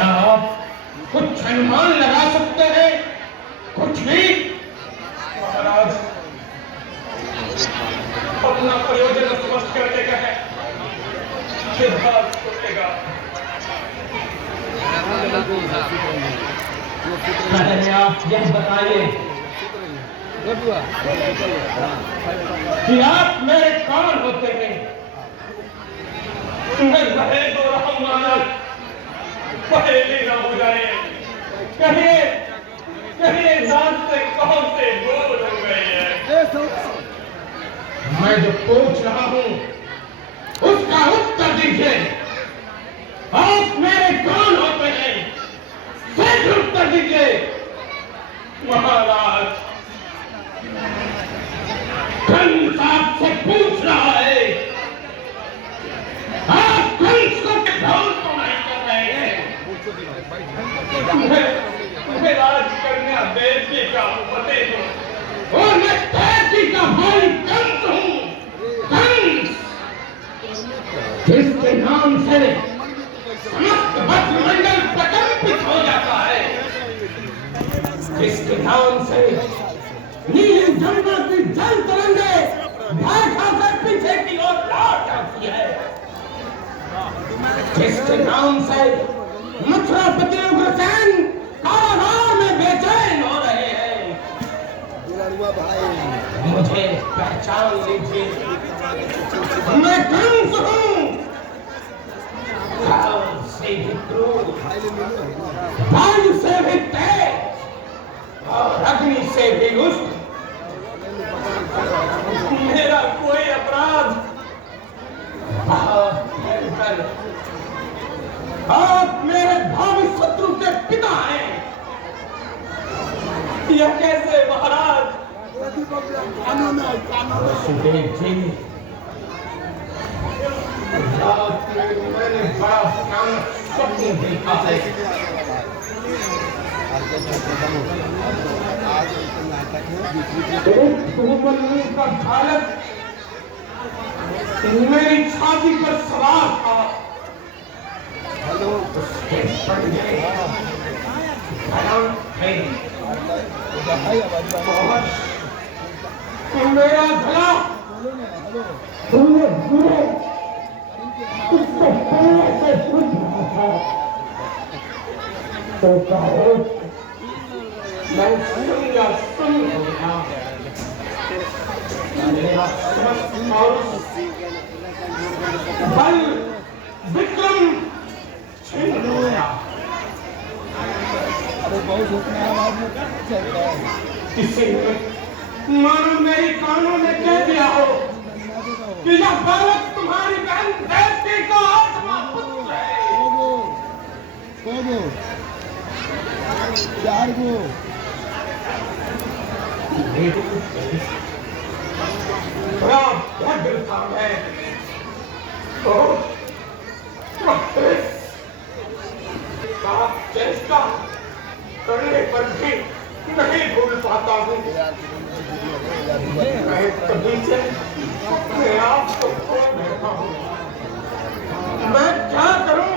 क्या आप कुछ अनुमान लगा सकते हैं? कुछ भी? महाराज, अपना प्रयोजन स्पष्ट करके कहें, सिद्धार्थ टूटेगा। पहले आप यह बताइए कि आप मेरे कौन होते हैं? मैं रहे तो रहा महाराज, पहेली ना हो जाए। कहिए कहिए, जान से कौन से बोल हो गए हैं? मैं जो पूछ रहा हूं उसका उत्तर दीजिए। आप मेरे कौन होते हैं? सीधे उत्तर दीजिए। महाराज, कंस आपसे पूछ रहा है। आप कंस को ढोल तो नहीं कर रहे हैं? तुम्हें राज करने बेटी का पति हूं और मैं बेटी का भाई कंस हूं। कंस, जिसके नाम से समस्त भस्ममंडल प्रकंपित हो जाता है, जिसके नाम से नील गंगा की जल तरंगे भाषा से पीछे की ओर लौट जाती है, जिसके नाम से मथुरापति उग्रसेन कारागार में बेचैन हो रहे हैं, मुझे पहचान लीजिए। मैं कंस हूं, काल से भी क्रूर, वायु से भी तेज और अग्नि से भी रुष्ट। मेरा कोई अपराध भयंकर। आप मेरे भावी शत्रु के पिता हैं। यह कैसे महाराज? वसुदेव जी, रात में मैंने बड़ा भयानक स्वप्न देखा है। एक बहुमूल्य का बालक मेरी छाती पर सवार था। उसके पंजे भयंकर थे और मेरा गला धुले धुले उसके पैर से सूझ रहा था। तो कहो, मैं सुन हो गया। मेरा समस्त बल विक्रम छिन्न हो गया। किसी ने मानो मेरी कानों में कह दिया हो कि यह बालक तुम्हारी बहन देवकी का आत्मा पुत्र है। बड़ा भद्र काम है। चेष्टा करने पर भी नहीं भूल पाता हूँ। मैं कभी से अपने आप को खो बैठा हूँ। मैं क्या करूँ,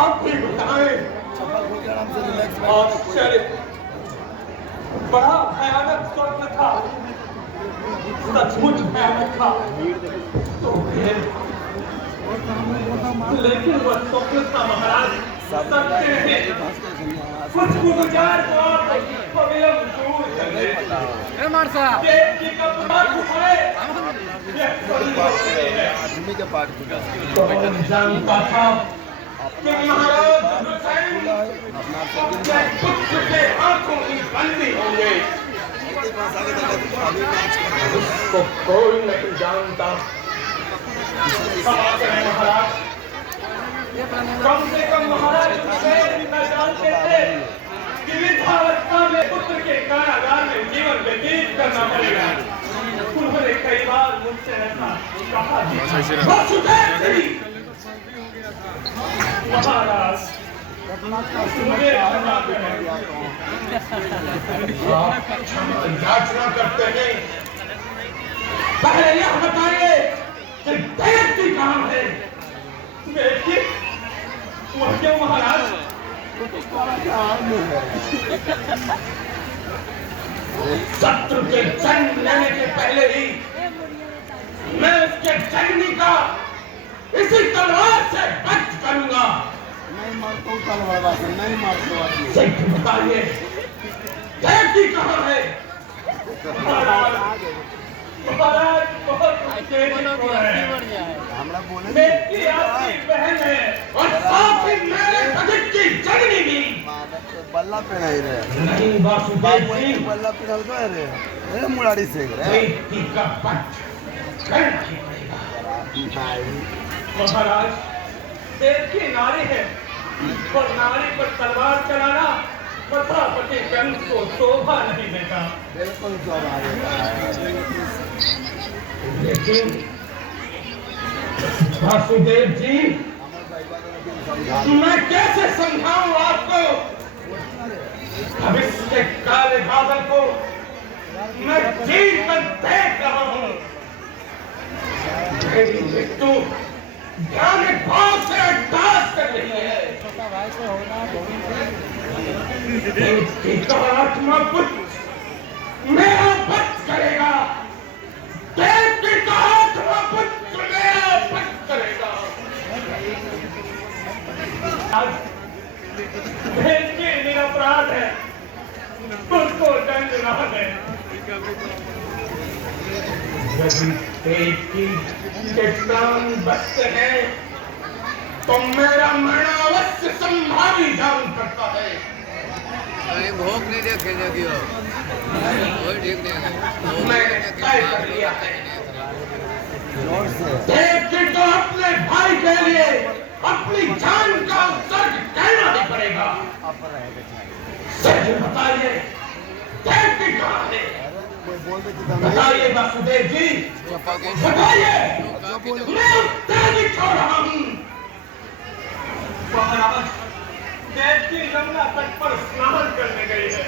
आप ही बताएं। आश्चर्य, बड़ा भयानक स्वप्न था, सचमुच भयानक था। तो फिर लेकिन वह स्वप्न था महाराज, सत्य नहीं। कुछ गुजार को आप अविलंब दूर कर देता। देवकी का पुत्र है, यह कौन जानता था कि महाराज उग्रसेन अपने पुत्र के हाथों की बंदी होंगे। उसको कोई नहीं जानता। महाराज, कम से कम महाराज उग्रसेन न जानते थे कि वृद्धावस्था में पुत्र के कारागार में जीवन व्यतीत करना पड़ेगा। उन्होंने कई बार मुझसे ऐसा कहा। महाराज, मुझे याचना करते हैं। पहले यह बताइए कि देवकी कहाँ है? देवकी? वह क्यों महाराज? शत्रु के जन्म लेने के पहले ही मैं उसके जन्मी का इसी तलवार से वध करूंगा। नहीं मारता हूँ तलवार से, नहीं मारता हूँ। सही बताइए, देवती कहाँ है? महाराज बहुत हमरा बोले मेरी आपकी बहन है और साथ ही मेरे भगत की जननी भी। बल्ला पे नहीं रहे, नहीं वासुदेव जी, बल्ला पे हल गए रे, अरे मुरारी से रे बेटी का वध करना ही पड़ेगा। महाराज, देव की नारी है और नारी पर तलवार चलाना प्रतापति कंस को शोभा नहीं देता। बिल्कुल शोभा देता। लेकिन वासुदेव जी, मैं कैसे समझाऊं आपको? भविष्य के काले बादल को मैं जी कर देख रहा हूं। मेरी मृत्यु भयानक भाव से अट्टास कर रही है। देवकी का आत्मा पुत्र मेरा वध करेगा। देवकी का आत्मा पुत्र मेरा वध करेगा। देवकी निरपराध है, उसको दंड ना दे। यदि देवकी के प्राण बचते हैं तो मेरा मरण अवश्य संभावी जान पड़ता है। अरे भोग नहीं देखेंगे क्यों? कोई ठीक नहीं है। मैंने तय कर लिया है। देवकी को अपने भाई के लिए अपनी जान का उत्सर्ग कहना ही पड़ेगा। सच बताइए, देवकी कहाँ है? बताइए वासुदेव जी, बताइए, मैं उत्तर नहीं छोड़ रहा हूँ। महाराज, देवकी यमुना तट पर स्नान करने गई है।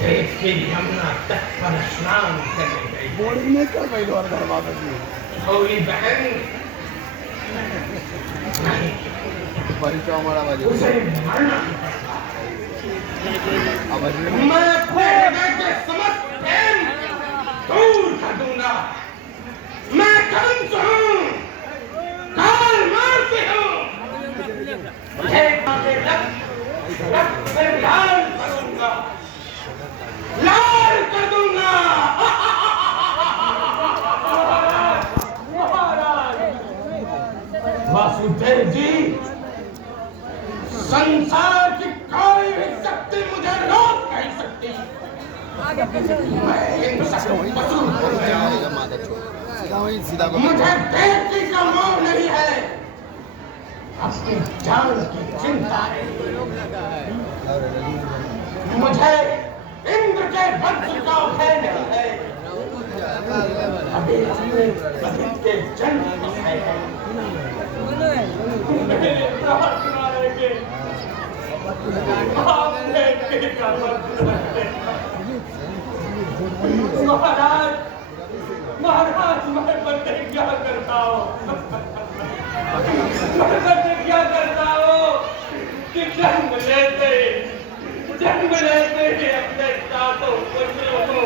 देवकी यमुना तट पर स्नान करने गई है। बोर्डिंग नहीं कर रही और घर वापस में होली बहन परिचय हमारा बाजू उसे मरना ही पड़ता। अब मैं अपने हृदय के समस्त प्रेम दूर कर दूंगा। मैं कंस हूँ, काल मार्ग हूँ। रक्त से लाल करूंगा, लाल कर दूंगा। वासुदेव जी, संसार की कोई भी शक्ति मुझे रोक नहीं सकती। मैं इन पशु मुझे देवकी का मोह नहीं है, अपनी जान की चिंता है। मुझे इंद्र के वज्र का भय नहीं है, अभी अपने पति के जन्म का भय है। मेरे प्रार्थना है कि आप देवकी का वज्र रखें। महाराज, महाराज, मैं प्रतिज्ञा करता हूँ, मैं प्रतिज्ञा करता हूँ कि जन्म लेते ही अपने सातों पुत्रों को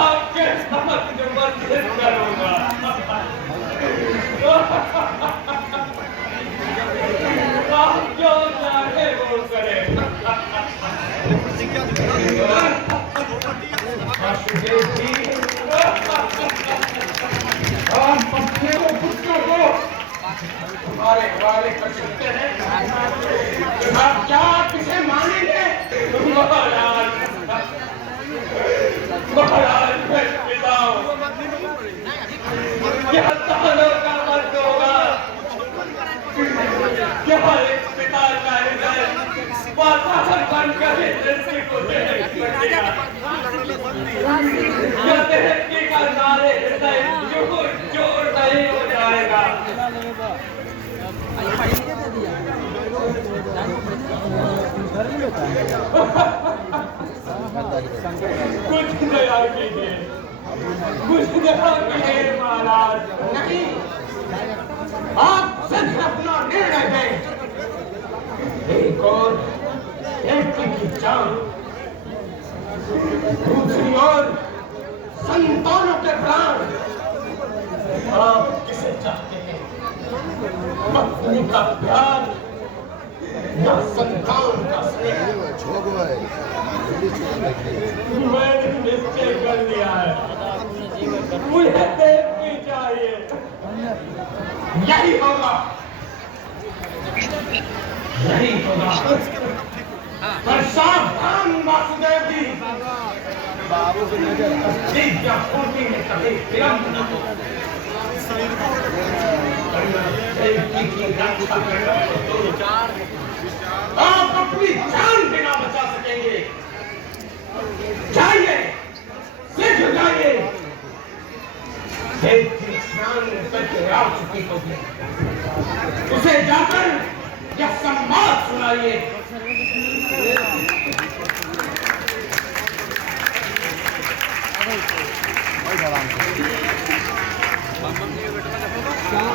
आपके समक्ष वंदित करूंगा। आप जो चाहे वो करें। वासुदेव जी, आप अपने पुत्रों को हमारे हवाले कर सकते हैं। आप क्या किसे मानेंगे? महाराज, महाराज, मैं पिता हूँ। यह तालों का मर्द होगा। यह एक पिता का हृदय वातावरण बनकर इस दृष्टि को देख सकेगा। यह देवकी का नारे हृदय जोर नहीं हो जाएगा। कुछ दया कीजिए, कुछ दया कीजिए महाराज। नहीं, आप सिर्फ अपना निर्णय दें। पत्नी का प्यार या संतान का स्नेह। मैंने निश्चय कर लिया है, मुझे देवकी चाहिए। यही होगा, यही होगा। पर सावधान वासुदेव जी, विद्या पूर्ति में कभी विलंब न हो। देवकी की रक्षा करना तो आप अपनी जान बिना बचा सकेंगे। जाइए, शीघ्र जाइए। देवकी स्नान करके आ चुकी होगी, उसे जाकर यह संवाद सुनाइए। क्या